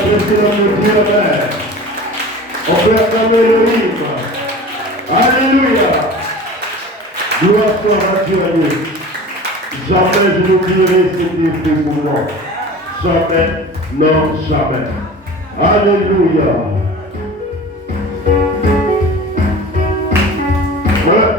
apprécier notre Dieu, Père. On peut acclamer le livre. Alléluia. Gloire soit à Dieu, à Dieu. Jamais je n'oublierai ce qui est fait pour moi. Jamais, non, jamais. Alléluia. Voilà.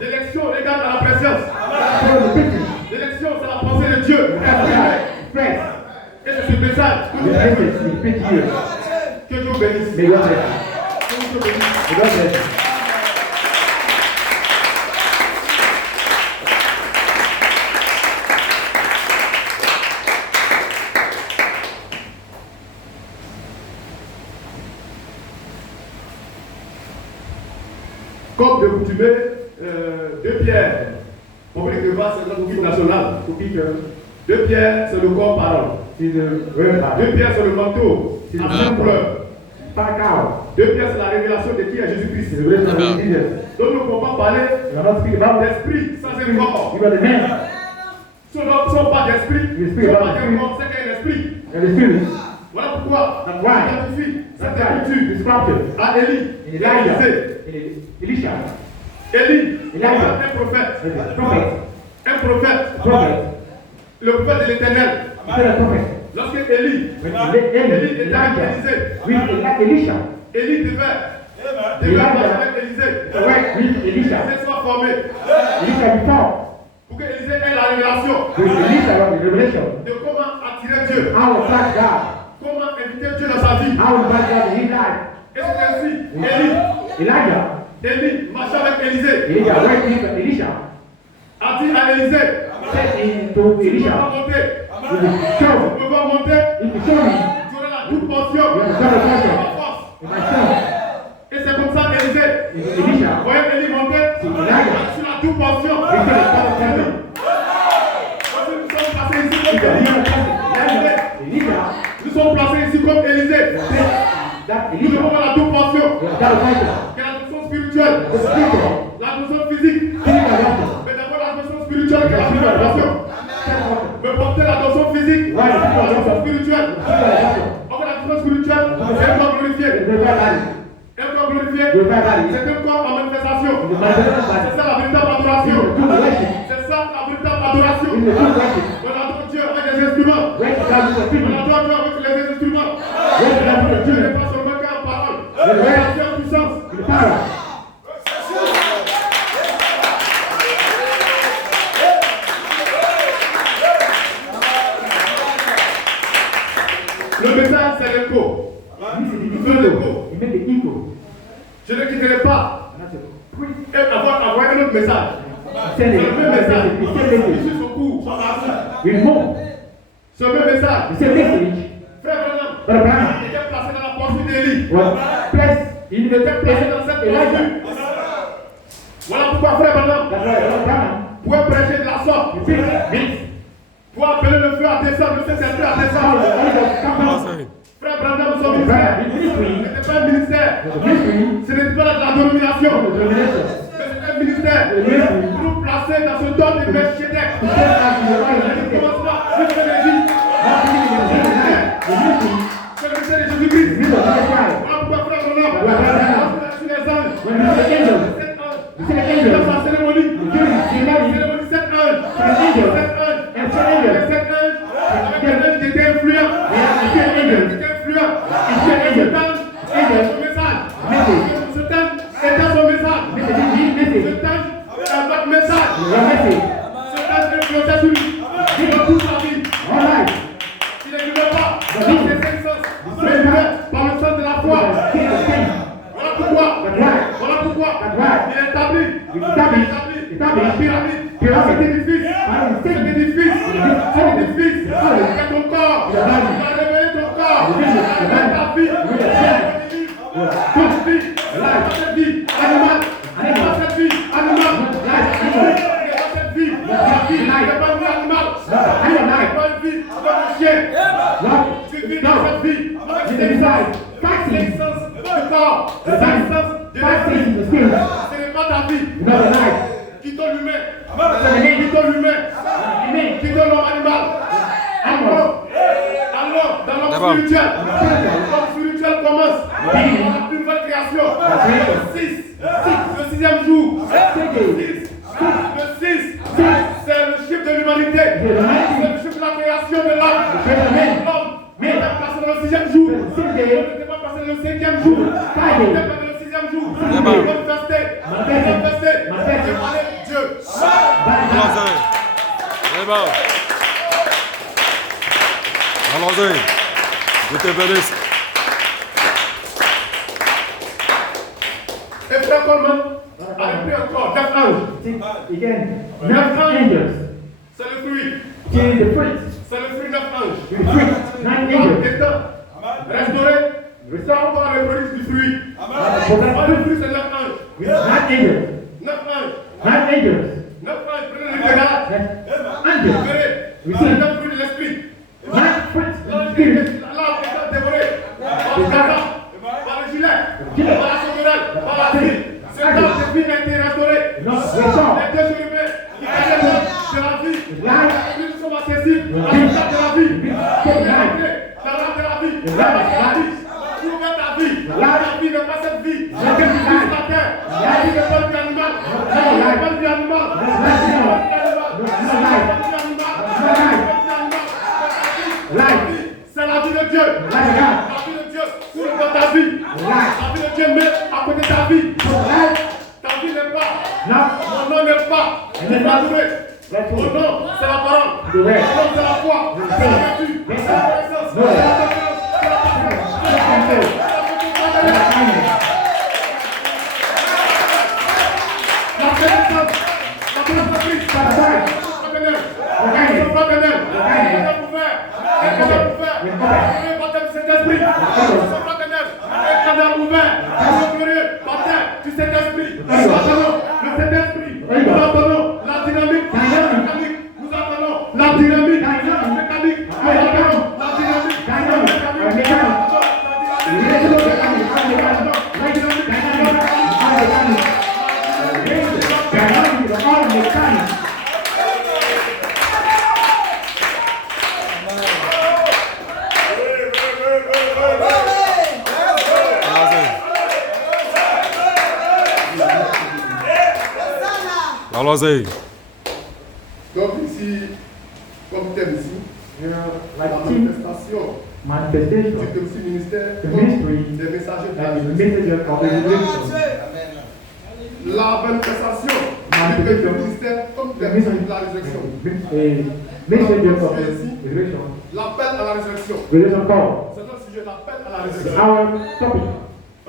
L'élection égale à la présence. L'élection, c'est la pensée de Dieu. Et c'est ce message que nous que Dieu bénisse. Que Dieu bénisse. Comme de coutume, 2 pierres. On veut que c'est notre guide national. 2 pierres, c'est le corps parole. 2 pierres, c'est le manteau. C'est la couleur. 2 pierres, c'est la révélation de qui est Jésus-Christ. Donc nous ne pouvons pas parler d'esprit sans un corps. Si on n'a pas d'esprit, si on n'a pas d'un corps, c'est qu'il y a un esprit. Voilà pourquoi on identifie cette écriture à Élie, Élisha. Élie, un prophète. Le prophète de l'Éternel. Lorsque Élie était avec Élisée, Élie devait marcher avec Élisée. Élisée soit formé. Pour que Élisée ait la révélation de comment attirer Dieu. Comment inviter Dieu dans sa vie. Et c'est ainsi, Élie marchait avec Élisée. A dit à Élisée, tu peux monter, tu auras la toute portion de ma force. Et c'est comme ça qu'Élisée, voyez Élie monter sur la toute portion. Nous sommes placés ici comme Élisée. Nous devons avoir la toute portion. Que la dimension spirituelle, la dimension physique. Mais d'abord la dimension spirituelle que la portion. Mais porter la dimension physique, la dimension spirituelle. On va la dimension spirituelle, c'est un corps glorifié. Un corps glorifié, c'est un corps en manifestation. C'est ça la véritable adoration. C'est ça la véritable adoration. On adore Dieu avec les instruments. On adore Dieu avec les instruments. Dieu n'est pas seulement qu'en parole. Il est en puissance. Je ne quitterai pas. Et avoir un autre message. C'est le même message. Je suis au cours. Ce même message. Frère Branham, il était placé dans la posture d'Élie. Il était placé dans cette posture. Voilà pourquoi frère Branham pouvait prêcher de la sorte. Pour appeler le feu à descendre, le Saint-Esprit à descendre. Frère Branham, son ministère n'était pas un ministère. Ce n'était pas de la domination. Mais c'était un ministère pour nous placer dans ce don de Melchizedek. Je commence là, je fais les vies. C'est le ministère de Jésus-Christ. Voilà pourquoi frère Branham, sur les anges, dans sa cérémonie, 7 anges, avec un ange qui était influent, Donc ici, comme thème ici, la manifestation, c'est aussi ministère des messagers de la manifestation, c'est le ministère comme des messagers de la résurrection. L'appel à la résurrection. C'est notre sujet, l'appel à la résurrection.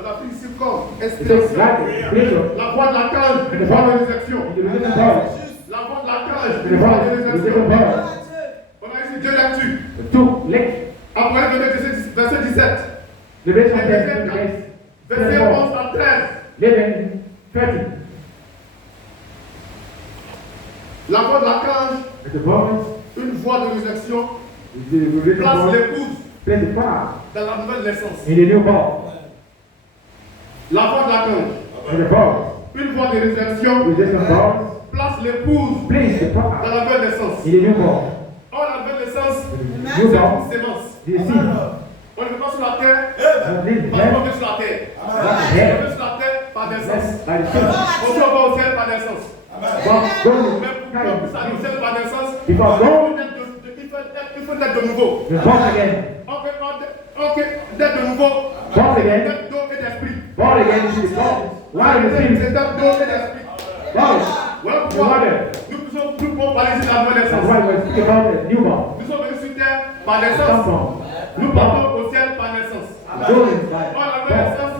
On a pris ici comme It says inspiration. light, spiritual. La voix de l'archange, une voix de résurrection. The rhythm part. La voix de l'archange, The une voix de part. The résurrection. rhythm part. On a ici deux lectures. The two legs. Après, verset 17. Liberation Et test. verset 11 à 13. Living 30. La voix de l'archange, The voice. une voix de résurrection, The rhythm place part. l'épouse Place the fire dans la nouvelle naissance. in the new ball. La voix de l'archange, In the balls. une voix de résurrection, Resistance balls. place l'épouse Place the dans fire la nouvelle naissance. in the new ball. Or, la nouvelle naissance, New c'est ball. une sémence. The seed. On ne vit pas sur la terre, Not live the parce qu'on head. vit sur la terre. Not the On head. vit sur la terre par naissance. By the seed. On se va au ciel par naissance. But go Mais pour qu'on puisse aller au ciel par naissance, If I go, il faut naître de nouveau. the born again. Ok, d'être de nouveau, Born again. d'être d'eau et d'esprit. Born again is the ball. Why the C'est seed? d'être d'eau et d'esprit. Ball. Voilà The pourquoi water. nous pouvons parler ici de la nouvelle That's naissance. why we're speaking about the new ball. Nous sommes venus sur terre par Come naissance. from. Nous partons au ciel par naissance. Golden by ball.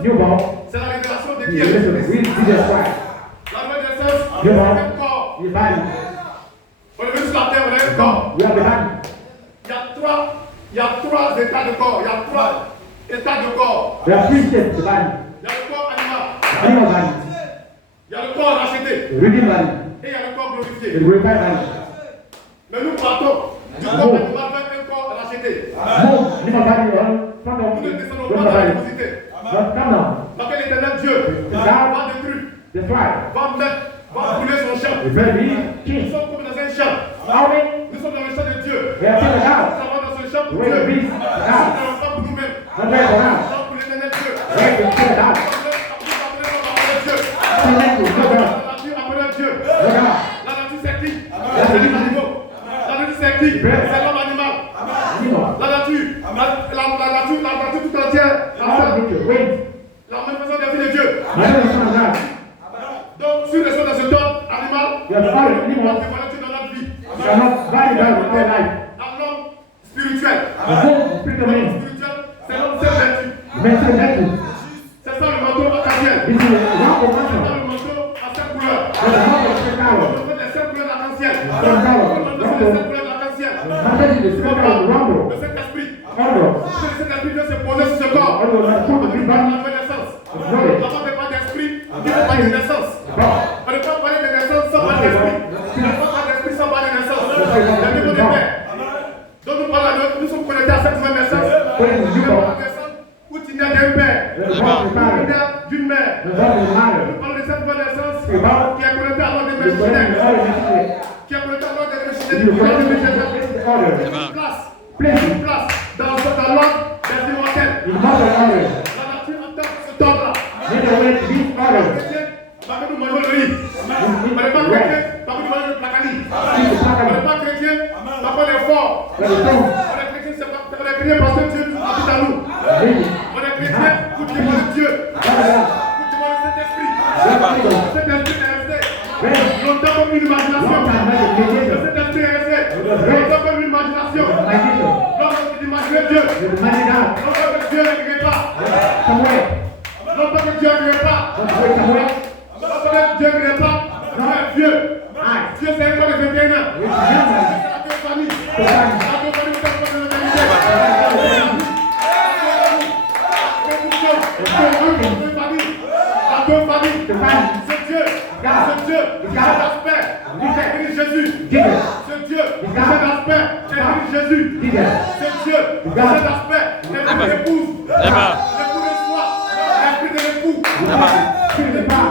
New ball. C'est la révélation de The qui est relation Jésus. with Jesus Christ. La nouvelle naissance, New c'est ball. un corps. The body. On est venu sur la terre, on a un corps. We have the body. Il y a trois états de corps. Il y a trois états de corps. There are three steps to the body. Il y a le corps animal. The animal body. Il y a le corps racheté. The redeemed body. Et il y a le corps The glorifié. glorified body. Mais nous partons du corps animal vers un corps racheté. Move animal body from Nous ne the descendons glorified pas dans la body. nécessité. But come down. Parce que l'éternel Dieu va détruire, That's right. va brûler son champ. The very Nous king. sommes comme dans un champ. Army. Nous sommes dans le champ de Dieu. We are taken Nous out. sommes dans ce champ pour Where Dieu. the beast Nous is ne out. sommes pas pour nous-mêmes. Not right for Nous now. sommes pour l'éternel Dieu. Where the spirit out. Dieu. Connect to God. La nature appelle Dieu. God. La nature c'est qui? C'est les animaux. La nature c'est qui? C'est l'homme animal. Animal. La nature tout entière. All nature. Wait. La manifestation des filles de Dieu. My name is Son of God. Donc, sur les choses de cet homme animal, You have all on animals. dévoile Dieu dans notre vie. You are not body bound with their life. Un homme spirituel. The whole spirit of L'homme man. spirituel, c'est l'homme sans vertu. Mental nature. C'est ça le manteau arc-en-ciel. This is the rock of C'est ça mantle. le manteau à sept couleurs. There's a rock of spirit Le power. manteau des sept couleurs arc-en-ciel. Le Seven power. manteau c'est les sept couleurs arc-en-ciel. Mantle is the spirit power of the rumble. Le Saint-Esprit. Rumble. Le Saint-Esprit vient se poser sur ce corps. Rumble is the fruit of the On parle de body. la nouvelle naissance. Glory. On ne parle pas d'esprit, on parle de naissance. God. On ne peut pas parler de naissance sans parler d'esprit. On ne peut pas parler d'esprit sans parler de naissance. Le niveau des pères. Donc nous sommes connectés à cette nouvelle naissance. Nous parlons de naissance où tu nais d'un père. The rock of the Tu power. nais d'une mère. The rock of the matter. Nous parlons de cette nouvelle naissance qui est connectée à l'ordre des The word Melchizedek. is all the Qui est connectée à l'ordre des You Melchizedek. write the message order. Une place dans l'ordre des immortels. In mother order. La nature entend cet ordre-là. Need a way to be order. Parce que nous mangeons le riz. On n'est pas chrétien parce que nous mangeons le placani. On n'est pas chrétien parce qu'on est fort. But the song. On est chrétien parce que Dieu habite en nous. On est chrétien pour témoigner de Dieu. Pour témoigner de Saint-Esprit. Le Saint-Esprit est resté longtemps comme une imagination. Le Saint-Esprit est resté longtemps comme une imagination. Lorsque tu imagines Dieu, lorsque Dieu ne crée pas. Lorsque Dieu ne crée pas. Lorsque Dieu ne crée pas, tu es vieux. Dieu c'est un corps de 21 ans. C'est la deux famille. La deux famille, c'est un corps de 21 ans. La deux familles. C'est Dieu. C'est Dieu. C'est l'aspect. C'est Jésus. C'est Dieu. C'est l'aspect. C'est Jésus. C'est Dieu. C'est l'aspect. C'est l'épouse. L'époux de soi. L'esprit de l'époux. L'esprit de l'époux.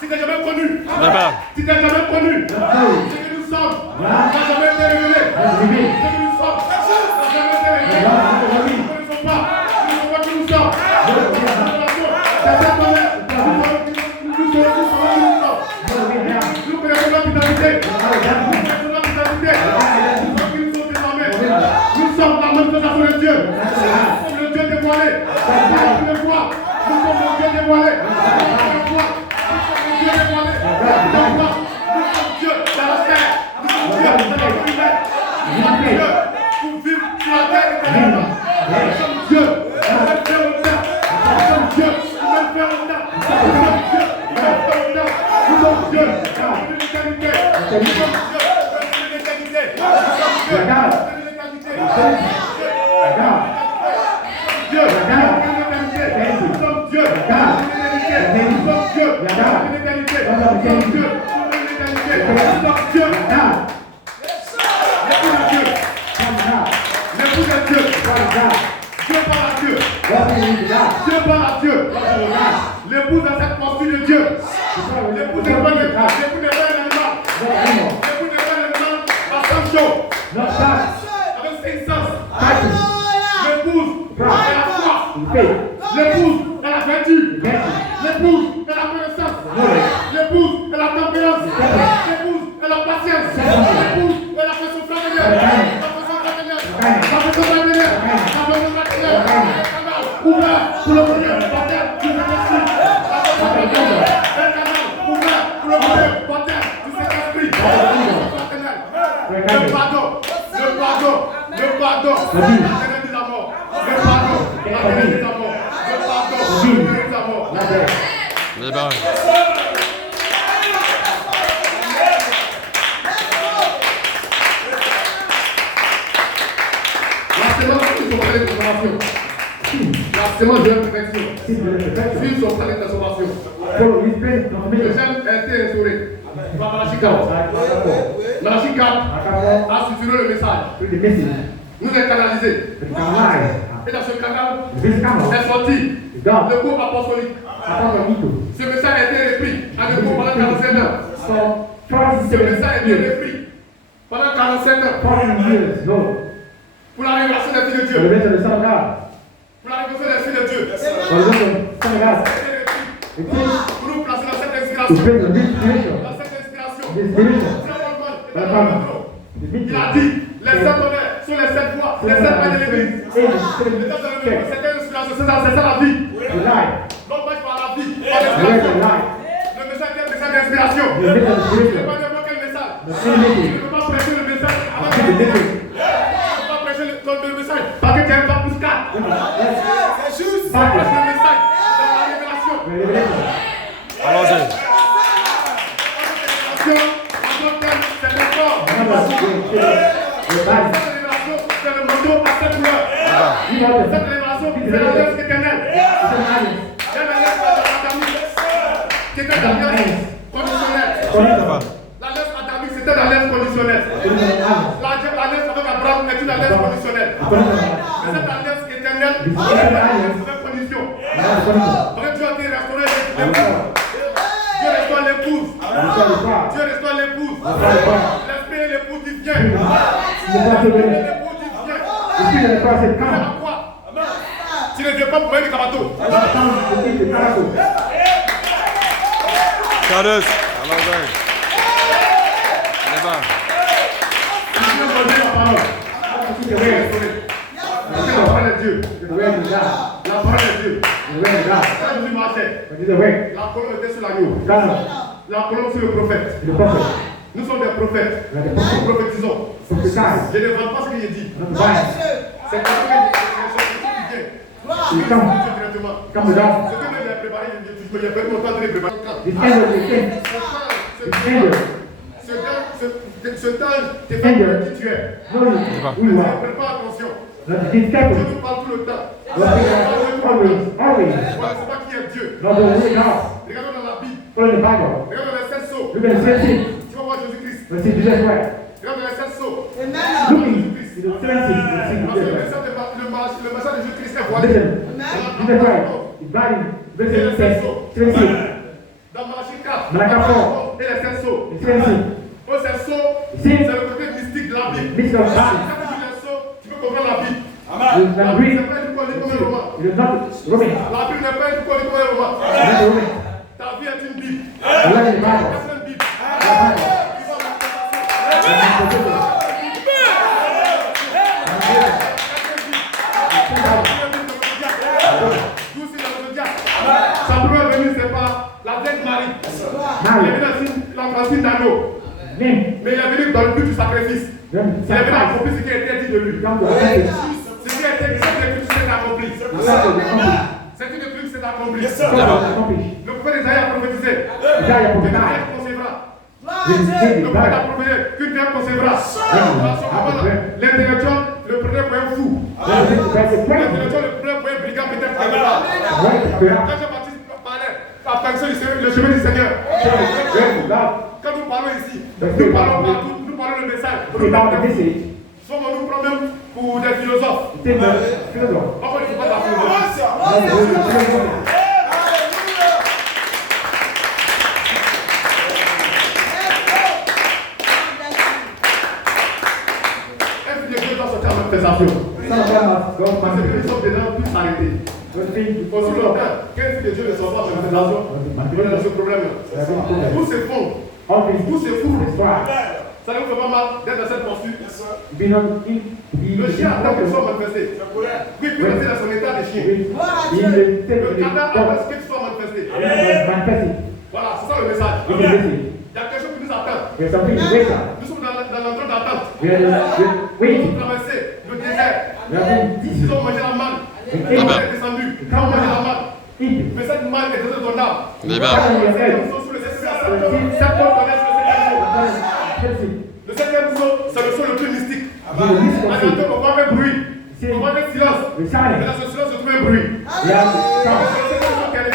Si tu n'as jamais connu. Si tu n'as jamais connu. Ce que nous sommes. n'a jamais été révélé. Ce que nous sommes. N'a jamais été révélé. Nous ne connaissons pas. Nous ne savons pas qui nous sommes. C'est cette manière. Nous connaissons notre identité. Nous connaissons notre identité. Nous sommes qui nous sommes désormais. Nous sommes la manifestation de Dieu. Nous sommes le Dieu dévoilé. Nous sommes le Dieu dévoilé. Nous sommes le Dieu dévoilé. Nous sommes Dieu dans la terre. Nous sommes Dieu dans la humaine. Nous sommes Dieu pour vivre sur la terre éternellement. L'épouse a cette posture de Dieu. L'épouse n'est pas un animal. L'épouse n'est pas un animal. La seule chose. Avec ses sens. L'épouse est la foi. L'épouse est la vertu. L'épouse est la connaissance. L'épouse est la tempérance. L'épouse est la patience. L'épouse est la façon familiale. La façon familiale. La façon familiale. La façon familiale. Ouvert pour le bonheur, baptême, tu Saint-Esprit. La façon familiale. Un canal ouvert pour le bonheur, baptême, du Saint-Esprit. La façon fraternelle. Le pardon. Le pardon. Le pardon. La dernière des amours. Le pardon. La dernière des amours. Le pardon. La dernière des amours. Les barres. La semence, ils sont prêts de transformation. La semence de la perfection. Ils sont prêts de transformation. Le jeune a été restauré par Malachie 4. Malachie 4 a susurré le message. Nous est canalisé. Et dans ce canal est sorti le groupe apostolique. Ce message a été repris à nouveau pendant 47 heures. Ce message a été repris pendant 47 heures. Pour la révélation des filles de Dieu. Pour la révélation des filles de Dieu. Pour nous placer dans cette inspiration. Dans cette inspiration. Il a dit, les 7 honneurs sont les 7 voies, les 7 pas de l'église. C'est une inspiration, c'est ça la vie. L'homme marche par la vie, par l'inspiration. Le message est un message d'inspiration. Je ne sais pas n'importe quel message. Je ne peux pas prêcher le message avant que je ne peux pas prêcher le message parce que tu as un bac plus 4. C'est juste. Pas prêcher le message dans la révélation. Allons-y. C'est le corps. Cette révélation, c'est le manteau à 7 couleurs. Cette révélation, c'est l'alliance éternelle. C'est l'alliance adamique. C'était l'alliance conditionnelle. L'alliance adamique, c'était l'alliance conditionnelle. L'alliance avec Abraham est une alliance conditionnelle. Mais cette alliance éternelle, c'est une condition. Dieu a été restauré. Dieu restaure l'épouse. Dieu restaure l'épouse. L'esprit et l'épouse disent viens. L'esprit et l'épouse disent viens. Tu ne viens pas pour venir Kabato. Carlos, allons-y. Les barres. Tu veux donner la parole. La parole de Dieu. La parole de Dieu. Quand Jésus marchait, la colonne était sur l'agneau. La colonne sur le prophète. Nous sommes des prophètes. Nous prophétisons. Je ne vends pas ce qu'il dit. C'est parce que les choses qui viennent. Je vais directement. Ce que j'ai préparé, je n'ai pas eu mon temps de les préparer. Ce temps, t'es pas pour qui tu es. Fais pas attention. Dieu nous parle tout le temps. On ne sait pas qui est Dieu. Regarde dans la Bible. Regarde dans les 7 sceaux. Tu vas voir Jésus-Christ. Regarde dans les 7 sceaux. Parce que le message de Jésus-Christ est voilé. Dans Malachie 4, et les 7 sceaux. Aux 7 sceaux, c'est le côté mystique de la Bible. Tu peux comprendre la Bible. La Bible n'est pas une collée comme un roman. La Bible n'est pas une collée comme un roman. Ta vie est une Bible. C'est une Bible. Sa première venue, c'est pas la Vierge Marie. Il est venu dans la racine d'agneau. Mais il est venu dans le but du sacrifice. Il est venu accomplir ce qui a été dit de lui. Ce qui a été dit, c'est accompli. C'est une truc, c'est accompli. Le prophète Isaïe a prophétisé. Qu'une vierge concevra. Le prophète a prophétisé qu'une vierge concevra. L'intellectuel le prenait pour un fou. L'intellectuel le prenait pour un brigand peut-être quelque part. Quand Jean-Baptiste le chemin du Seigneur. Where God. Quand nous parlons ici, nous parlons partout, nous parlons le message. Okay, about the message. Souvent nous prenons pour des philosophes. Take the philosopher. Pourquoi il ne faut pas la philosophie? Est-ce que Dieu doit sortir en manifestation? Some of them have gone Parce que back. les hommes dedans puissent s'arrêter. Aussi longtemps qu'est-ce que Dieu ne sort pas en manifestation, on est dans ce problème. Tout se fond, All these tout se fout. is right. Ça ne vous fait pas mal d'être dans cette posture. Be not in Le chien attend que tu sois manifesté. Oui, puis rester dans son état de chien. Le cadavre attend que tu sois manifesté. Voilà, c'est ça le message. Il y a quelque chose qui nous attend. There's something to wait on. Nous sommes dans l'endroit d'attente. We are Nous waiting. traversé le désert. We are going Ils to ont mangé la manne. Ils Amen. ont descendu. Ils ont mangé la manne. eat. Mais cette manne est dans ton âme. Amen. Ils sont sous le septième jour. Certains connaissent le septième jour. Le septième jour, c'est le son le plus mystique. À l'entendre, on voit un bruit. On voit un silence. Mais dans ce silence, on trouve un bruit. C'est le septième jour qu'elle est.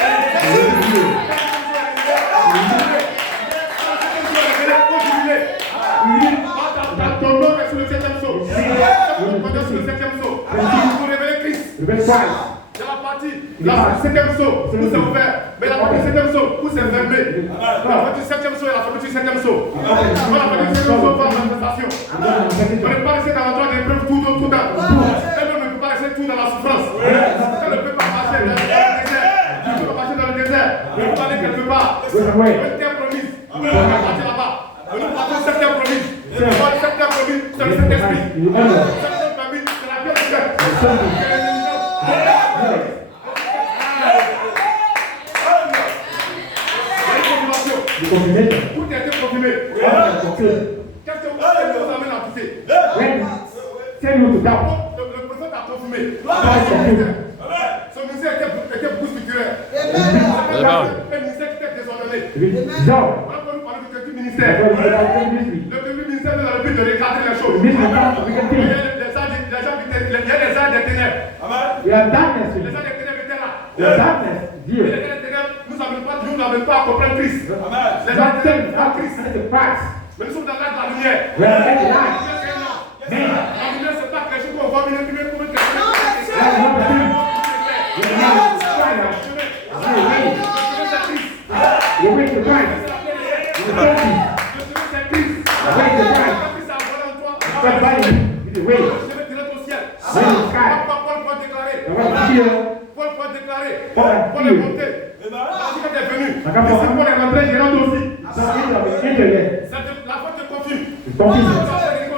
Ton nom est sur le septième saut. Ton nom est sur le septième saut. Pour révéler Christ. Il y a la partie, la septième saut, où c'est ouvert. Mais la partie du septième saut, où c'est fermé. La partie du septième saut et la partie du septième saut. Voilà, la partie du septième saut par la manifestation. On ne peut pas rester dans l'endroit des preuves tout le temps. Elle ne peut pas rester tout dans la souffrance. Elle ne peut pas marcher dans le désert. Elle ne peut pas marcher dans le désert. Elle peut pas aller quelque part. Une terre promise. On va partir là-bas. Nous partons cette terre promise. C'est le septième promis, c'est le Saint-Esprit. Le septième promis, c'est la pierre du cœur. Tout a été confirmé. Qu'est-ce que vous amène à douter? Le prophète a confirmé. Son ministère était beaucoup structurel. Un ministère qui était désordonné. Quand nous parlons du petit ministère, le petit ministère est dans le but de regarder les choses. Il y a des arts des ténèbres. Les arts des ténèbres étaient là. Les ténèbres nous n'amènent pas à comprendre Christ. Les arts des ténèbres à Christ. Mais nous sommes dans l'art de la lumière. La lumière, c'est pas quelque chose qu'on voit venir pour une question. Paul est monté. Quand est venu, Paul est rentré, il rentre aussi. La foi te confirme. La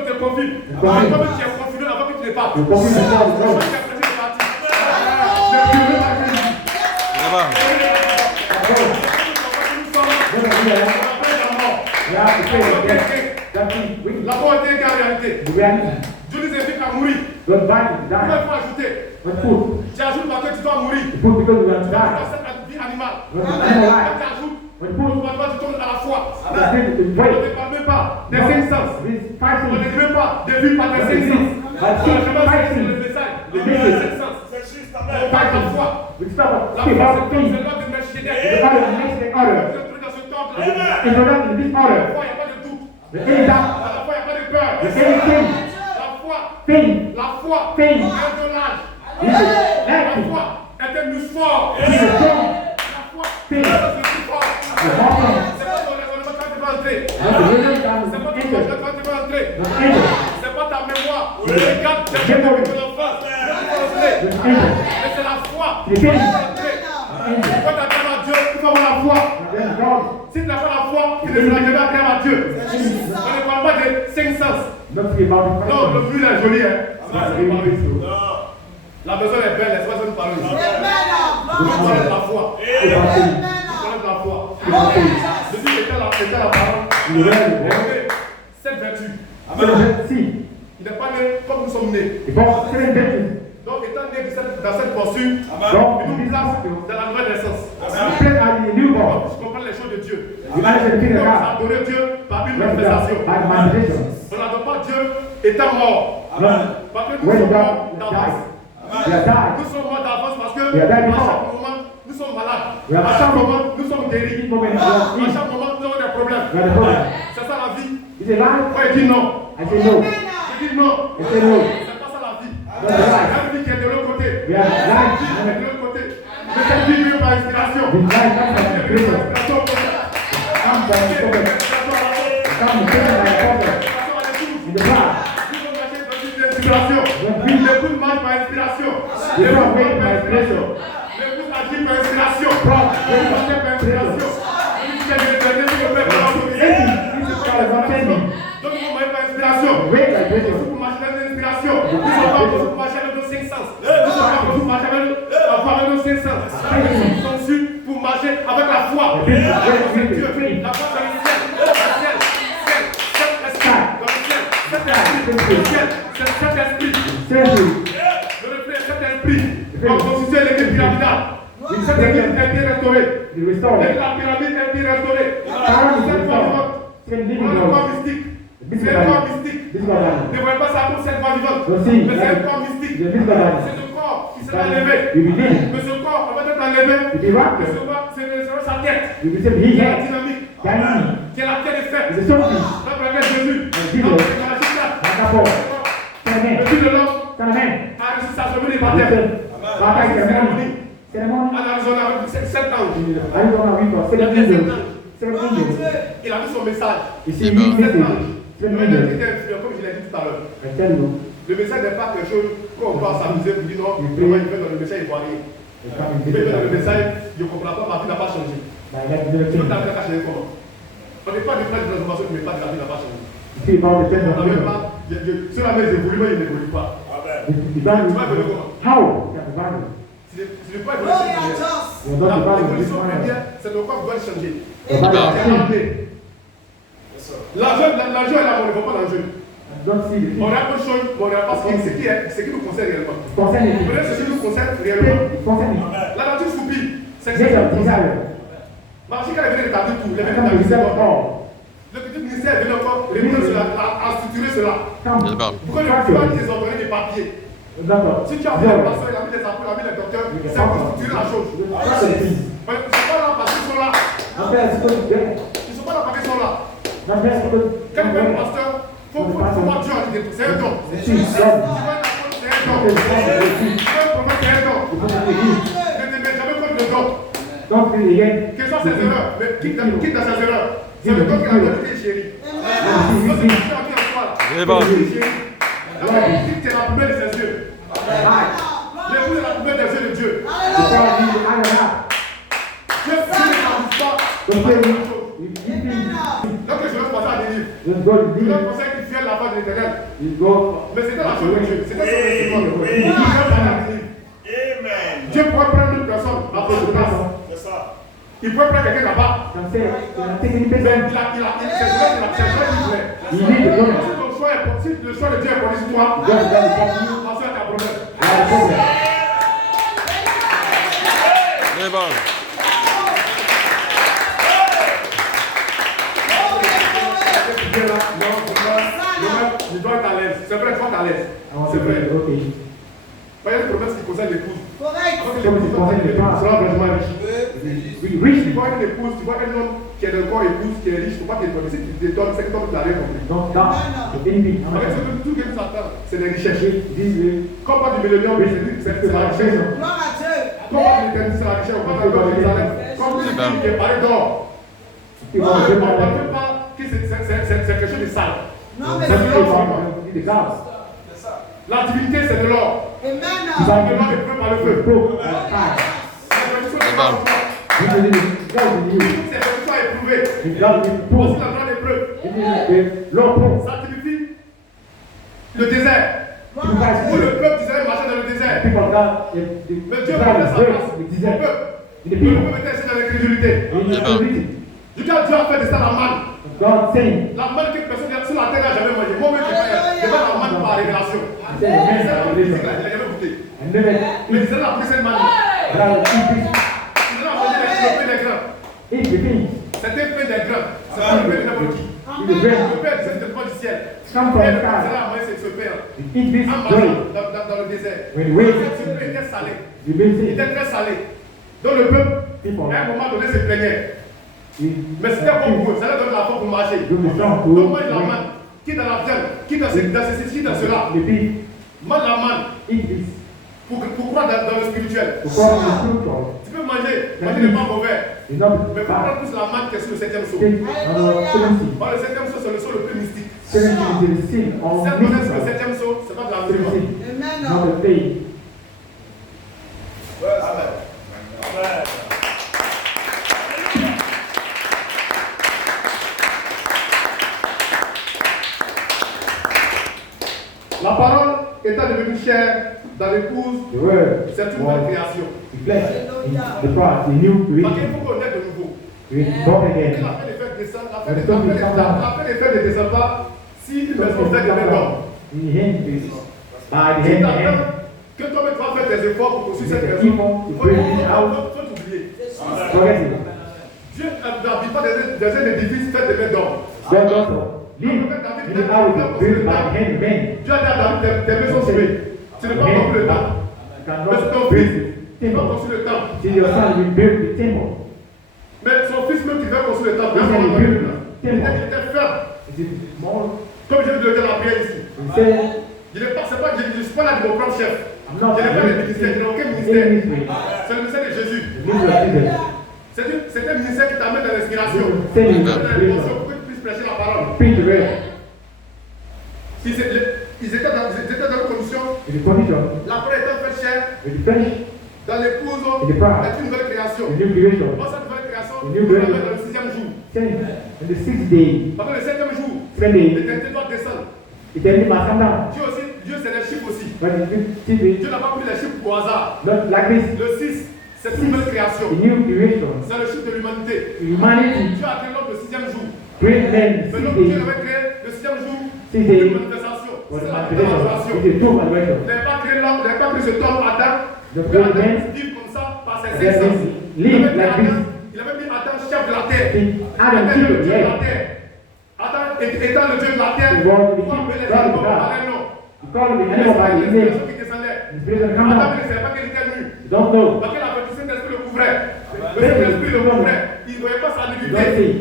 te confirme. Avant que tu es confiné, avant que tu n'es pas. La mort était une réalité. Dieu nous invite à mourir. Il faut ajouter. Tu ajoutes parce que tu dois mourir. Dans cette vie animale. Quand tu ajoutes, tu tombes à la foi. On ne parle même pas des cinq sens. On ne dit même pas des vues par les cinq sens. On ne dit même pas le message. Les cinq sens. On parle de la foi. La foi, c'est comme c'est l'ordre de Melchizedek. Dans ce temple-là. La foi, il n'y a pas de doute. La foi, il n'y a pas de peur. La foi est de l'âge. La foi est un muscle fort. La foi est un muscle fort. C'est pas ton raisonnement quand tu vas entrer. C'est pas ton raisonnement quand tu vas entrer. C'est pas ta mémoire. Regarde tes mémoires de l'enfance. Mais c'est la foi qui va entrer. Quand tu attends à Dieu, tu vas avoir la foi. Si tu n'as pas la foi, tu ne seras jamais attendre à Dieu. On ne parle pas de cinq sens. Non, le fruit est joli, hein. La personne est belle, c'est pas ça que nous parlons ici. Nous parlons de la foi. Nous parlons de la foi. Jésus était la parole. Cette vertu. Il n'est pas né comme nous sommes nés. Donc, étant né dans cette posture, il nous place dans la nouvelle naissance. Je comprends les choses de Dieu. On a adoré Dieu par une manifestation. On n'adore pas Dieu étant mort. Parce que nous sommes morts d'avance. Nous sommes morts d'avance parce que à chaque moment, nous sommes malades. We have À chaque some moment, nous sommes guéris. moment we À are healed. chaque moment, nous avons des problèmes. We are the problem. C'est ça la vie. Is it life? Moi, je dis non. I say no. Je dis non. I say no. C'est pas ça la vie. That's the life. La vie qui est de l'autre côté. We have La life. vie qui est de l'autre côté. Mais cette vie vient par inspiration. This life comes from Elle vient par inspiration. inspiration au prophète. Comes from the prophet. Comes from the prophet. In the past. Inspiration. L'écoute marche par inspiration. L'écoute marche par inspiration. L'écoute agit par inspiration. L'écoute marche par inspiration. Donc vous marchez par inspiration. Vous marchez avec l'inspiration. Vous marchez avec nos cinq sens. Vous marchez avec nos cinq sens. Nous sommes conçus pour marcher avec la foi. La foi c'est Dieu. La foi dans le ciel. Dans le ciel. C'est cet esprit. Je reflète cet esprit. Comme constitué l'équipe pyramidale. Cette équipe a été restaurée. La pyramide a été restaurée. Cette foi vivante. On a un corps mystique. C'est un corps mystique. Ne voyez pas ça comme cette foi vivante. Mais c'est un corps mystique. C'est le corps qui sera enlevé. Mais ce corps, on va être enlevé. C'est sa tête. C'est la dynamique. Qui est la tête des faits. Dans laquelle Jésus. Dans la chute. Le fils de l'homme a reçu sa cérémonie de baptême. En Arizona avec 7 ans. Il a vu son message. 7 ans. Comme je l'ai dit tout à l'heure. Le message n'est pas quelque chose qu'on va s'amuser pour dire non, comment il fait dans le message, il ne voit rien. Il fait dans le message, il ne comprend pas, ma vie n'a pas changé. Tout à fait changé comment? On n'est pas des frères de transformation, mais pas de la vie n'a pas changé. On n'a même pas. Ceux-là, mais ils évoluent, mais ils n'évoluent pas. Tu vas évoluer comment? Si le corps évolue, l'évolution première, c'est le corps qui doit changer. L'argent est là, on ne voit pas l'enjeu. On a peu de choses, mais on n'a pas ce qui nous concerne réellement. Peut-être ce qui nous concerne réellement. La nature soupire, c'est ce qui nous concerne. Marcher quand elle vient d'établir tout, elle vient d'établir tout. Le petit ministère est venu encore réunir cela, à structurer cela. Pourquoi ne pas désordonner des papiers? Si tu as vu les pasteurs, il a mis les apôtres, il a mis les docteurs, c'est pour structurer la chose. Ils ne sont pas là parce qu'ils sont là. Ils ne sont pas là parce qu'ils sont là. Quand tu es un pasteur, il faut voir Dieu à dire c'est un don. Tu vois un apôtre, c'est un don. Tu vois un prophète, c'est un don. Ne te mets jamais contre le don. Quelles sont ses erreurs? Mais quitte dans ses erreurs. C'est le don qui a donné tes chéris. C'est ce que tu as dit en toi là. Tu es la poubelle de ses yeux. L'épouse est la poubelle des yeux de Dieu. Dieu ne t'avise pas. Donc je vais passer à des livres. Je vais penser qu'il fiait la part de l'éternel. Mais c'était la chose de Dieu. C'était son principe. Dieu pourrait prendre une personne à votre place. Il pourrait prendre quelqu'un là-bas. Mais il a c'est le choix si le choix de Dieu est pour l'histoire, attention à ta problème. C'est bon. Je dois être à l'aise. C'est vrai, tu dois être à l'aise. C'est vrai. Il y a des promesses qui concernent l'épouse. Avant que l'épouse sera vraiment riche. Tu vois une épouse, tu vois un homme qui est de corps épouse, qui est riche, il ne faut pas qu'il donne. Si tu te donnes, c'est que toi tu n'as rien compris. Avec ce que tout ce qui nous attend, c'est des richesses. Comme pas du millénium, c'est la richesse. Comme pas de l'éternité, c'est la richesse. Comme pas de Jérusalem. Comme tout ce qui est parlé d'or. On ne parle pas que c'est quelque chose de sale. C'est de l'or. La divinité, c'est de l'or. Amen. C'est de l'or et prêt par le feu. C'est une fois éprouvé. Aussi la grande épreuve. Ça signifie le désert. Où le peuple d'Israël marchait dans le désert. Mais Dieu prenait sa place. Son peuple. Le peuple était assis dans l'incrédulité. Dieu a fait de ça la manne. La manne que personne sur la terre n'a jamais mangé. Moi-même, je vais la manne par révélation. C'est la physique, il n'a jamais goûté. Mais c'est la prise de manne. Il a mangé le pain des grains. C'était le pain des grains. C'est pas le pain de n'importe qui. Le pain, c'est le pain du ciel. C'est là, moi, c'est ce pain. Dans le désert. Ce pain était salé. Il était très salé. Donc le peuple people. À un moment donné, se plaignaient. Mais c'était bon pour eux, ça leur donne la force pour marcher. Do the song Donc, mange to la manne, qui est dans la viande, qui est dans ceci, qui est dans cela. the beat. Mange la manne Eat this. pour croire dans le spirituel. Because the spiritual Tu peux manger n'est pas mauvais. is not Mais pour prendre plus la manne qui est sur le 7e saut. Take our seventy. Or, le 7e saut, c'est le saut le plus mystique. Seventy is the sin of Cette connaître le mystical. 7e saut, c'est pas de la Seventy, musulmane. not the faith. La parole étant devenue chère dans l'épouse, The word c'est une nouvelle was création. flesh in the cross, the new Parce qu'il creation. faut qu'on ait de nouveau. We born Et again. la fin des fêtes descend, la fin des fêtes ne descend pas si une maison fait de maison. In the hand, by the Si hand, tu hand. attends que toi-même tu vas faire tes efforts pour construire cette It's maison, evil il to faut bring it out. t'oublier. Forget it. Dieu n'habite pas dans un édifice fait de mains d'homme. God also live in the house built by hand men. Dieu a dit à David, tes mains sont sommées. Tu n'as pas construit le temple. Mais c'est Cannot ton build fils the qui va temple. construire le temple. See, your son will build the temple. Mais son fils même qui va construire le temple, He said he built the il temple. était faible. Is it more? Comme je viens de le dire la prière ici. He said, Je ne suis pas là de mon propre chef. I'm Je not n'ai pas de ministère, je n'ai aucun ministère. in ministry. C'est le ministère de Jésus. The ministry of Jesus. C'est un ministère qui t'amène dans l'inspiration. Send Qui you t'amène dans l'émotion to pour que tu puisses prêcher la parole. preach the word. Ils étaient dans une condition, In the condition, la parole étant faite chère, with the flesh, dans l'épouse, in the bride, c'est une nouvelle création. the new creation. Dans cette nouvelle création, The on new l'amène creation. dans le 6e jour. Send in the sixth day, Parce que le 7e jour, Sunday, l'éternité doit descendre. it then must come down. Dieu c'est les chiffres aussi. But it Dieu n'a pas pris les chiffres au hasard. not like this. Le 6, c'est une nouvelle création. The new creation, C'est le chiffre de l'humanité. humanity, Dieu a créé l'homme le 6e jour. great men, Mais six donc Dieu days, avait créé le 6e jour Six pour days. une manifestation. was C'est the la manifestation. manifestation. It's a true manifestation. Il n'avait pas créé l'homme, il n'avait pas créé cet homme Adam. The Que great Adam man, puisse vivre comme ça par ses that cinq sens. is, live like this. Il avait mis Adam chef de la terre. See, Adam, Adam keep le it, Dieu de la yeah. terre. Adam étant le Dieu de la terre, The world, il faut appeler les God is animaux God. par les noms. You call the Les animal by his name. inspirations qui descendaient. Inspiration come Adam down. ne savait pas qu'il était nu. You don't know. Parce que la Saint-Esprit le couvrait. Le Saint-Esprit le couvrait. Il ne voyait pas sa You nudité. don't see.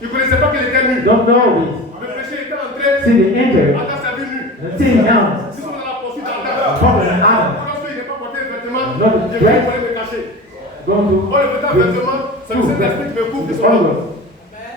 Il ne connaissait pas qu'il était nu. You don't know this. Le péché était entré. See the angel. Adam s'est vu nu. And see now. Si on a la poursuite The d'Adam, prophet Adam. lorsqu'il n'est pas porté un vêtement, Non, je ouais. vais me cacher. Going to Moi, le petit vêtement, c'est le Saint-Esprit qui me couvre de son homme.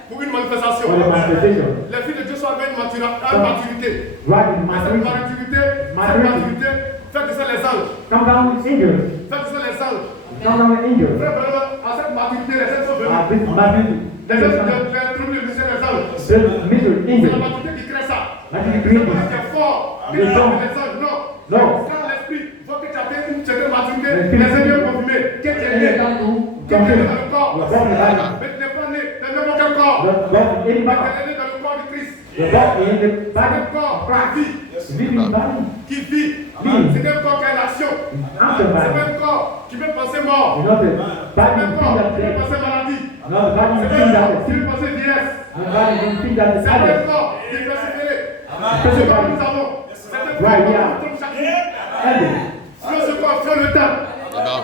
Pour une manifestation. for the manifestation. Les filles de Dieu sont arrivées à une maturité. Right in Mais cette maturity. maturité fait de ça les anges. Come down with angels. Fait de ça les anges. Come down with angels. Frère, vraiment, à cette maturité, les anges sont venus. This maturity. Les anges ont trouvé le mystère des anges. The mystery C'est la angel. maturité qui crée ça. Maturity C'est pas created. que c'est fort. Que Les tu anges. appelles les anges. Non. No. Quand l'esprit voit que tu as fait une certaine maturité, L'esprit. les anges ont confirmé que tu es né. Angels come to Que tu es né confirm. dans le corps. You are born in the body. Mais tu n'es pas né dans n'importe quel corps. You are born in any Mais body. tu es né dans le corps de Christ. You are born in the C'est body. un corps qui vit. Living body. Qui vit. Vie. C'est un corps qui a une action. After C'est body. pas un corps qui peut penser mort. You know the C'est body un will corps think that qui peut death. penser maladie. No, the body will C'est think un that corps qui sick. peut penser vieillesse. The body will think that C'est un others. corps qui peut persévérer. Because C'est the comme body nous avons. C'est un corps Right, qui yeah. tombe chaque jour. ended. Sinon, ce corps fait le temps.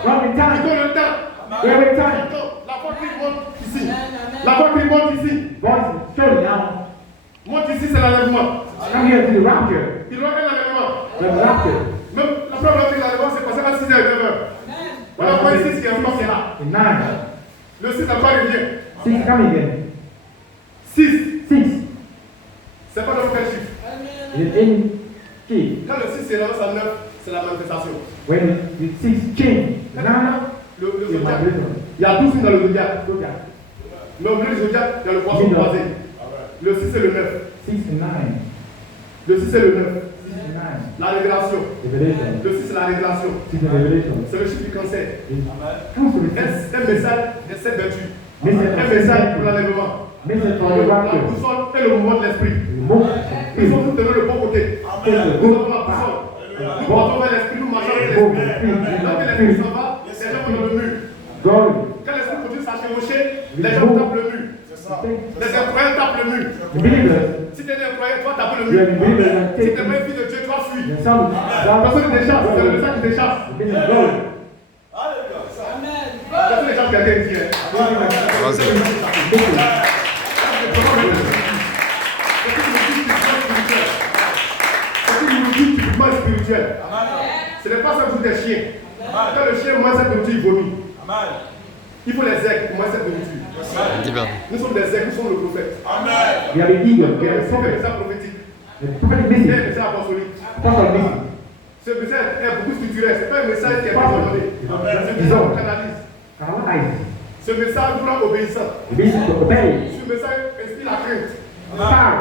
Wrong in Il time. donne le temps. Every time. La voix qui monte ici. La voix qui monte ici. Voice surely now. Monte ici, c'est l'enlèvement. Come here to the rapture. Il doit faire l'enlèvement. The rapture. Même la première fois que l'enlèvement, c'est passé à 6h et 9h. Voilà pourquoi ici, ce qui est encore, c'est là. In 9. Le 6 encore revient. 6 coming again. 6. 6. C'est pas dans quel chiffre. It is in key. Quand le 6 est là, à 9, c'est la manifestation. When the 6 change. 9 Le is zodiaque. manifestation. Il y a 12 signes dans le zodiaque. Look at Mais au milieu du zodiaque, il y a le poisson Dis-le. croisé. Le 6 et le 9. 6 and 9. Le 6 et le 9. 6 and 9. La révélation. Revelation. Le 6 c'est la révélation. 6 and Revelation. C'est le chiffre du cancer. It comes to the 6. Un message de cette vertu. Message Un of message pour the l'enlèvement. message for the La rapture. boussole et le mouvement de l'esprit. Move. Nous sommes tous tenus le bon côté. Take the Nous good avons la boussole. path. Nous partons vers l'esprit, nous marchons vers Move. l'esprit. Lorsque l'esprit s'en va, les gens vont dans le mur. Glory. Quand l'esprit continue à chevaucher, les gens tapent le mur. Les incroyants tapent le mur. The believers. Si tu es un incroyant, tu vas taper le You are mur. the believers and Si tu take es pas une fille de Dieu, tu vas fuir. the sound. Personne ne te chasse, c'est le message qui te chasse. This is glory. Personne ne chasse. quelqu'un ici. Hein. C'est une nourriture typiquement spirituelle. Ce n'est pas ça pour des chiens. Quand le chien mange cette nourriture, il vomit. Il faut les aigles pour manger cette nourriture. Nous sommes des aigles, nous sommes le prophète. We are the eagle. We are the C'est un prophet. message prophétique. The prophetic C'est un message. message apostolique. Prophet message. Ce message est beaucoup structuré. Ce n'est pas un message qui est désordonné. C'est un message qu'on canalise. Canalize. Ce message nous rend obéissants. The message to obey. Ce message inspire la crainte. Fire.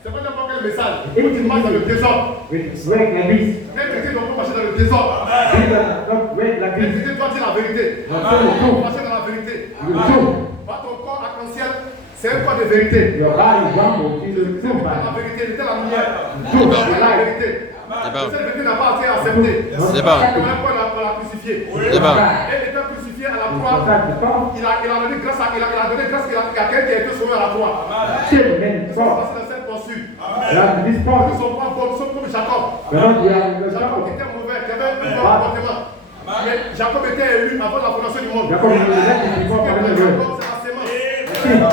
C'est pas n'importe quel message. Il faut que tu marches dans le désordre. With rank like this. Les chrétiens doivent pas marcher dans le désordre. Jesus not rank like Les this. chrétiens doivent dire la vérité. Not tell the truth. Marcher dans la vérité. The truth. Pas ton corps arc-en-ciel, c'est un corps de vérité. Your body is humble. Jesus is C'est truth. la vérité, c'est la lumière. Truth is C'est la life. vérité. Cette vérité n'a pas été acceptée. Débat. Comment on l'a crucifié. Débat. Et étant crucifié à la croix, il a donné grâce à quelqu'un qui a été sauvé à la croix. Nous sommes passés dans cette poursuite. Nous ne sommes pas bons, nous sommes comme Jacob. Jacob qui était mauvais, qui avait un bon comportement. Mais Jacob était élu avant la fondation du monde. Jacob, c'est la sémence. Tu ne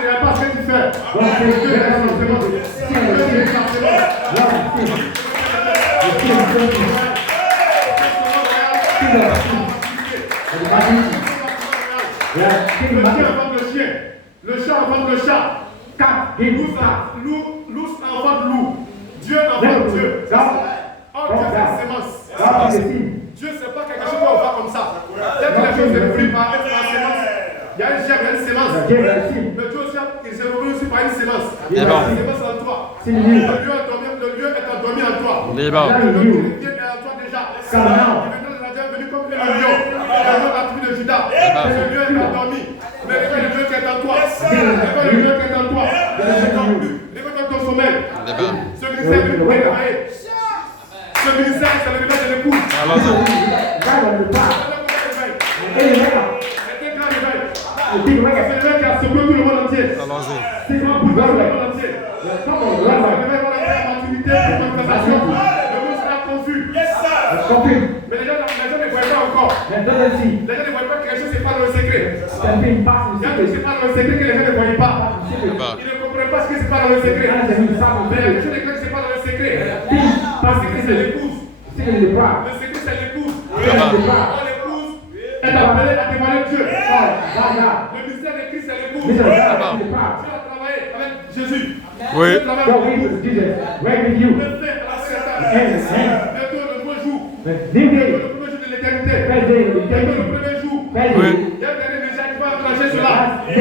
regardes pas ce que tu fais. Dieu est la sémence. Dieu est la sémence. Le chat invente le chat. Loup invente loup. Dieu invente Dieu. Oh, Dieu c'est la sémence. Dieu c'est pas quelque chose qu'on va comme ça. Dès que les choses évoluent par la sémence, il y a une germe, il y a une sémence. Mais Dieu aussi, il s'est revenu aussi par une sémence. Il y a une sémence en toi. Le lieu est endormi en toi. Le lieu est en toi déjà. Il est venu comme un lion. Dans la tribu de Judas. Le lieu est endormi. Mais réveille le lieu qui est en toi. Réveille le lieu qui est en toi. Réveille ton sommeil. Ce ministère est venu pour réveiller. Ce ministère, c'est le réveil de l'épouse. C'est un grand réveil. C'est le réveil qui a secoué tout le monde entier. C'est un bouleversement tout le monde entier. C'est un réveil dans la maturité, la manifestation. Le monde sera confus. Mais les gens ne voient pas encore. Les gens ne voient pas que les choses se passent dans le secret. Il y a des choses qui se passent dans le secret que les gens ne voient pas. Ils ne comprennent pas ce qui se passe dans le secret. Mais il y a des choses qui se passent dans le secret. Parce que c'est l'épouse. Le secret c'est l'épouse. L'épouse est appelée à dévoiler Dieu. Le mystère de Christ c'est l'épouse. Dieu a travaillé avec Jésus. Oui. Dieu travaille avec vous. Le fait à la certaine. Bientôt le nouveau jour. Bientôt le premier jour de l'éternité. Bientôt le premier jour. Oui. Il y a un dernier message qui va enclencher cela. Le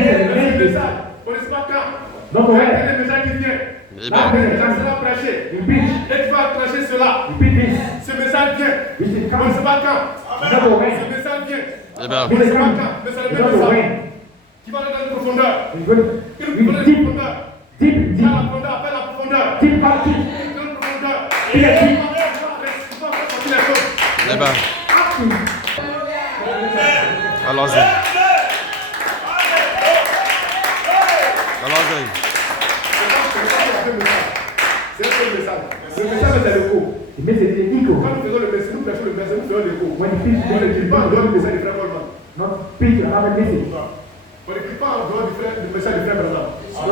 message. On ne sait pas quand. Il y a un dernier message qui vient. Le message sera prêché. Et tu vas enclencher cela. Ce message vient. On ne sait pas quand. Ce message vient. On ne sait pas quand. Mais c'est le même message. Qui va aller dans une profondeur. Une profondeur. Dans la profondeur. Appelle la profondeur. Dans la profondeur. Il va sortir les choses. Débat. Allons-y. Allons-y. C'est un seul message. Le message c'est le coup. Quand nous faisons le message, nous prêchons le message, nous faisons le coup. On ne dit pas en dehors du message du frère Goldman. On ne dit pas en dehors du message du frère Goldman. C'est le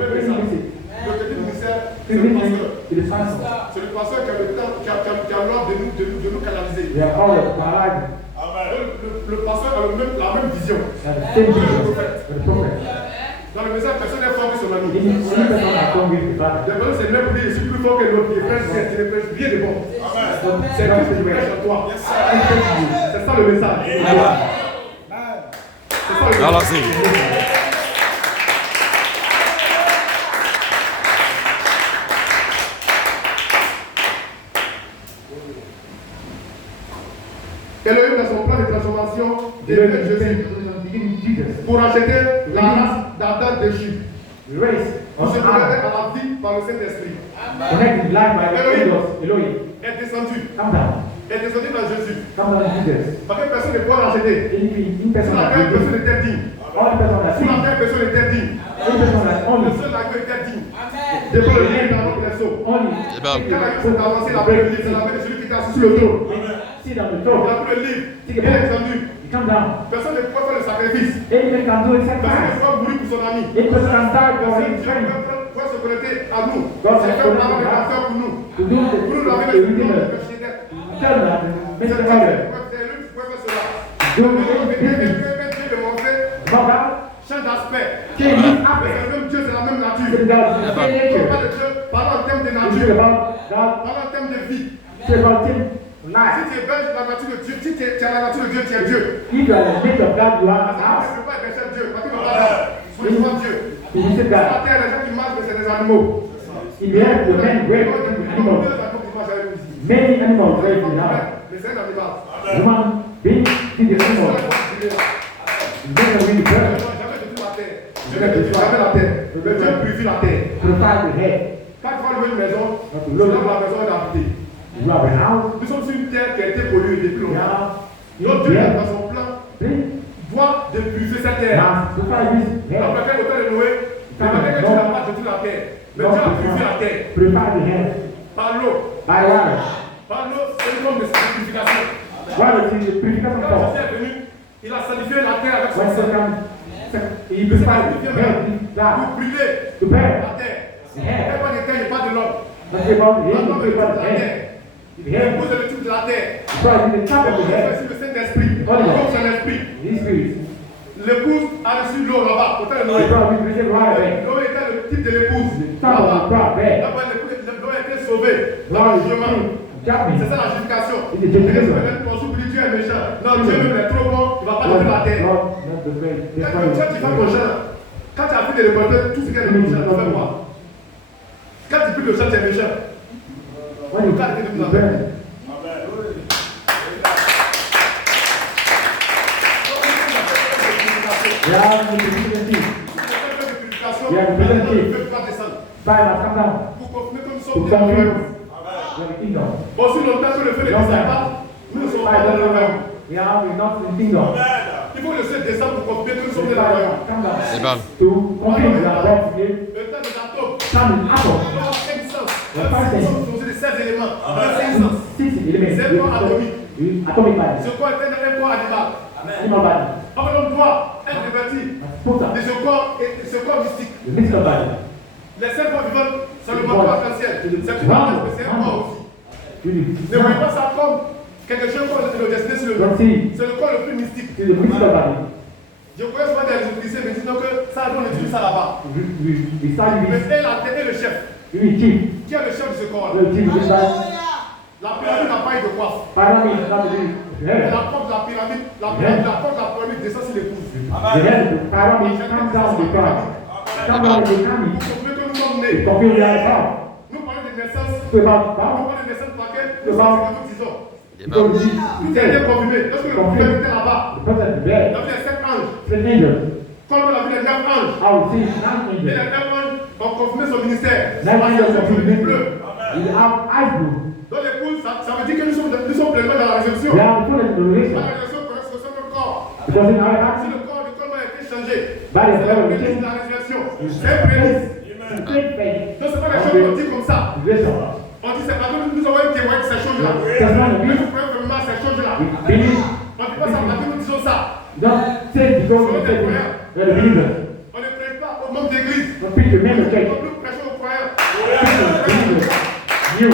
même message. Le ministère, c'est le pasteur. C'est le pasteur qui a le temps, qui a l'ordre de nous canaliser. Le pasteur a la même vision. Dans le message, personne n'est fort que son ami. Le message, c'est même pour dire, je suis plus fort que l'autre. Il prêche bien de bon. C'est Christ qui prêche en toi. C'est ça le message. C'est ça le message. Allons-y. Elohim, dans son plan de transformation, développe Jésus pour acheter la race d'Adam déchu. On se connecte à la vie par le Saint-Esprit. Elohim est descendu dans Jésus. Parce que personne ne peut racheter. Sous la terre, personne n'était digne. Sous la terre, personne n'était digne. Le seul agneau était digne. Devant le livre dans les seaux. Quand la Bible s'est avancée, la Bible dit, c'est la main de celui qui est assis sur le trône. Il a pris le livre, il est descendu. Personne ne peut faire le sacrifice. sacrifice. Anyone can do it Personne ne sacrifice. peut mourir pour son ami. If person can die for Personne his Dieu friend, peut se connecter à nous. God C'est has fait par connected le us pasteur pour nous. to do Pour nous, la the vie de redeemer. Tell that, c'est make the lui order. qui peut faire cela. Do Dieu it. de montrer Not that. change d'aspect. Change his Mais aspect. c'est le même Dieu, c'est la même It's nature. God, it's the same On nature. parle de Dieu, parlons en termes de This is nature, about God. parlons en termes de vie. It's about him. Si Life. tu es belge, la nature de Dieu, si tu es la nature de Dieu, tu es Dieu. If you are the nature of God, you are Tu house. ne peux pas être Dieu, parce que tu ne Dieu. You will sit Sur la down. terre, les gens qui mangent, c'est des animaux. In the earth, the men break animals. Many animals raised in the house. Mais c'est un animal. Human beings see the animals. They don't really burn. Jamais de la terre. Jamais la terre. Le Dieu purifie la terre. Purify the head. Quand tu vas louer une maison, tu loues la maison d'habiter. You have a house. Nous sommes sur une terre qui a été polluée depuis longtemps. Notre Yeah. Dieu, dans son plan, doit de purifier cette terre. Now, purify this head. Après le temps de Noé, il fallait que Dieu n'a pas jeté la terre. Mais Dieu a purifié la terre. Purify the head. Par l'eau. By water. Par l'eau, c'est une forme de purification. Water is the purification Quand of Jésus est venu, il a sanctifié la terre avec son when sang. he purified the head, that Pour brûler to burn la terre. the Il n'y head. a pas de terre, il n'y a pas de l'homme. But about the head, L'homme est le purify type de the la head. terre. The Il head, pose le type de la terre. Christ is the top of the Il head. reçu le Saint-Esprit. Holy Ghost. Comme c'est l'Esprit. His spirit. L'épouse a reçu l'eau là-bas. Au temps de The Noé. God is risen right away. Noé était le type de l'épouse. Top of the crop bed. Là-bas, Noé a été sauvé. Dans God le is chemin. C'est judgment. ça la justification. Il est justification. Dieu est méchant. Non, Dieu même est trop bon. Il ne va pas donner la terre. Lord, not the great. Quand tu fais ton champ, quand tu as pris de récolter tout ce qu'il y a de méchant, tu fais quoi? Quand tu pries le champ, tu es méchant. When you burn, they are the deficiency. Fire must come down Pour confirmer que nous to sommes des confirm royaumes. the kingdom. Aussi longtemps que le feu ne descend pas, nous ne sommes pas Fire dans le doesn't royaume. come. We are not in the kingdom. Il faut laisser descendre pour confirmer que nous sommes The des fire royaumes. must come down Amen. to confirm that God is Le temps des atomes, come in apple. nous avons 5 sens. The 5 five sens sont des 16 éléments. 5 sens. Six elements. C'est quoi atomique? Atomic body. Ce corps est un corps animal. Animal body. Enfin, on doit être revêtu Spota. de ce corps mystique. The mystical body. Les 5 corps vivants, c'est le monde arc-en-ciel. C'est une base, mais c'est un corps aussi. Really. Ne voyez pas ça comme quelque chose comme le destiné sur le Don't monde. see. C'est le corps le plus mystique. C'est the mystical body. Je connais souvent des lycées me disent que ça, on utilise ça là-bas. We start Mais with elle, la tête est le chef. we chief. Qui est le chef de ce corps-là? The chief is that La pyramide n'a pas eu de coiffe. pyramid is not the Mais head. la porte de la pyramide, la porte de la pyramide descend sur l'épouse. The head, the pyramid comes down the cross. Come down the pyramid. Pour confirmer que nous sommes To nés. confirm we are God. Nous parlons de naissance. So about Nous God. parlons de naissance par laquelle nous sommes ce que nous disons. Because Amen. Tout a été confirmé. Lorsque le prophète était là-bas, the person is there. il a vu les 7 anges. The angel. Comme on a vu les 9 anges. I will see nine Et les angels. 9 anges ont confirmé son ministère. Nine angels Parce of que the c'est bleu. We have eyes blue. Donc l'épouse, ça veut dire que nous sommes pleinement dans la résurrection. We are full of Dans revelation. la résurrection, correspond notre corps. Because in our Si hearts, le corps du corps a été changé, By the c'est la blood of prémisse Jesus. de la résurrection. C'est une prémisse. to take faith. Donc c'est pas les choses qu'on dit comme ça. Revelation. On dit c'est parce que nous avons un témoin de ces choses-là. That's not a Nous belief. croyons vraiment à ces choses-là. We believe. On ne dit pas ça parce que nous disons ça. Don't say it because we say it. We are the believers. On ne prête pas aux membres d'église. Don't preach the name of church. Nous prêchons aux croyants. Believers. You.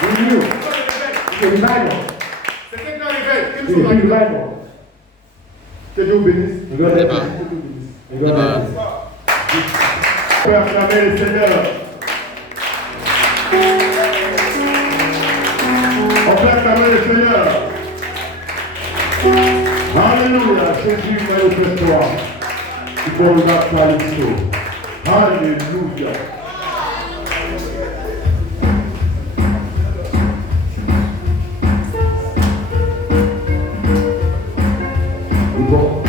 We knew. It's a revival. C'est un grand réveil que It's nous a sommes big dans. revival. Que Dieu vous bénisse. We got that. Amen. We got that. Peut acclamer le Seigneur. On peut acclamer le Seigneur. Alléluia. Jésus manifeste-toi. Tu peux regarder toi les choses. Alléluia. We go.